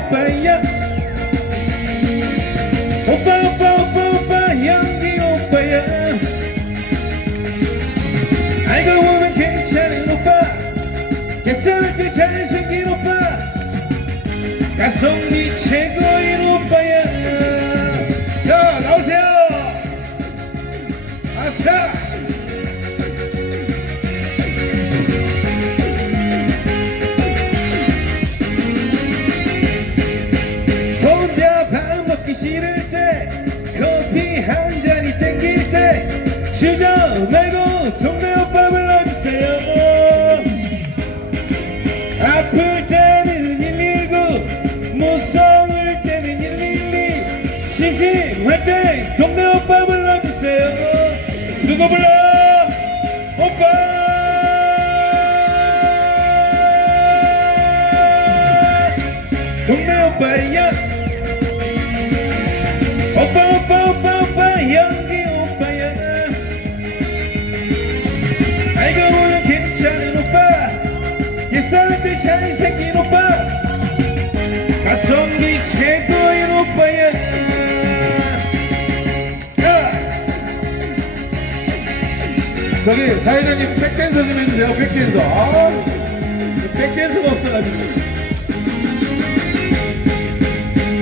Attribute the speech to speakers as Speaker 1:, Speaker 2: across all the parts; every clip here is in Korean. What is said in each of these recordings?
Speaker 1: 오빠야. 오빠 오빠 오빠 오빠 연기 오빠야. 알고 보면 괜찮은 오빠. 뱃살 때 잘생긴 오빠. 가성비 최고인 오빠야. 주저 말고 동네 오빠 불러주세요. 아플 때는 119 무서울 때는 112 심심할 때 동네 오빠 불러주세요. 누구 불러? 오빠! 동네 오빠야 잘 생긴 오빠. 가성비 최고인 오빠야. 야! 저기 사회자님 백댄서 좀 해주세요 백댄서. 아, 백댄서가 없어가지고.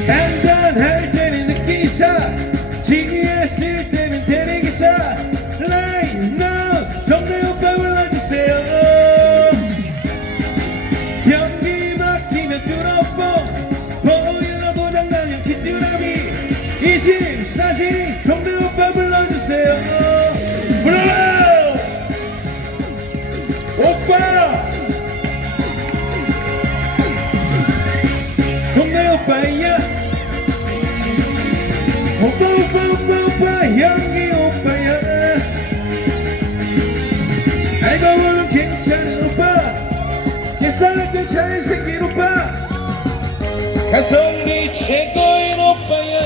Speaker 1: 간단할 때는 느끼사 지휘했을 때 오빠! 동네 오빠야? 오빠 오빠 오빠 오빠 연기 오빠야. 알고 보면 괜찮은 오빠? 예상할 때 잘생긴 오빠? 가성비 최고인 오빠야.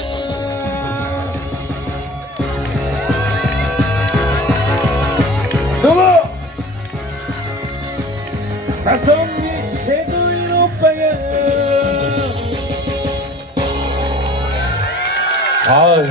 Speaker 1: 누구 가성비 최고인 오빠야.
Speaker 2: 아